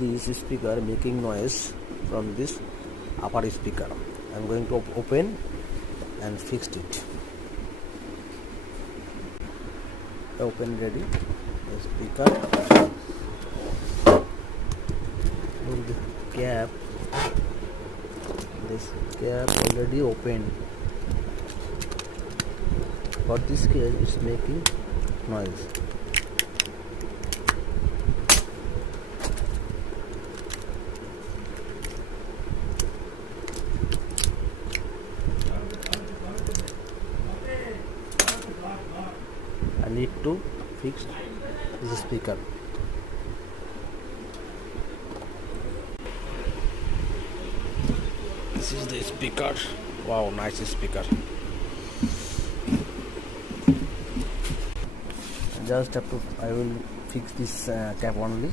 this speaker making noise from this upper speaker. I'm going to open and fixed it. Open ready. The speaker. Look the cap. This cap already opened. For this case, it's making noise. I need to fix this speaker. This is the speaker. Wow, nice speaker. Just have to, I will fix this cap only.